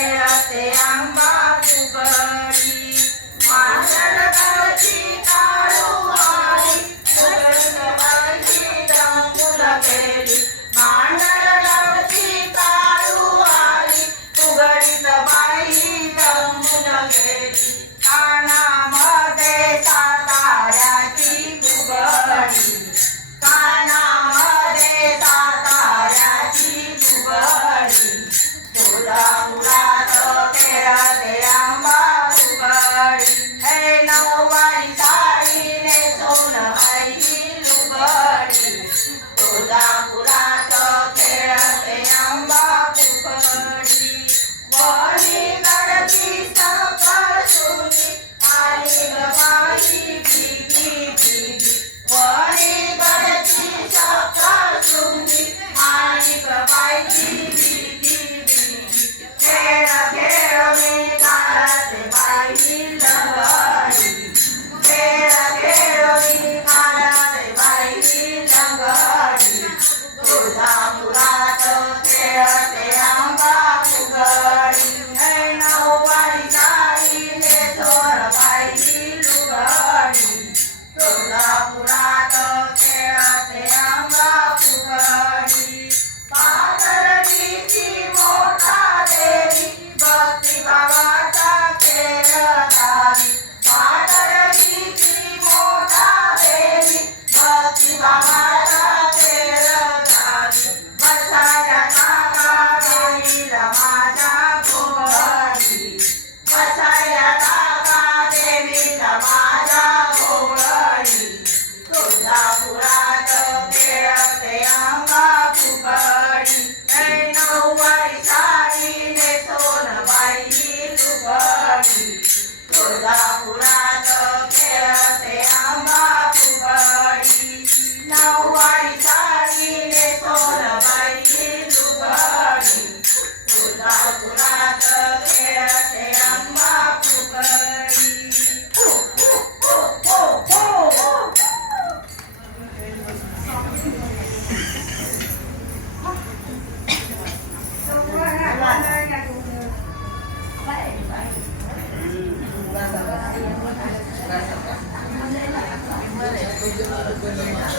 quédate ambas. soldado Good night.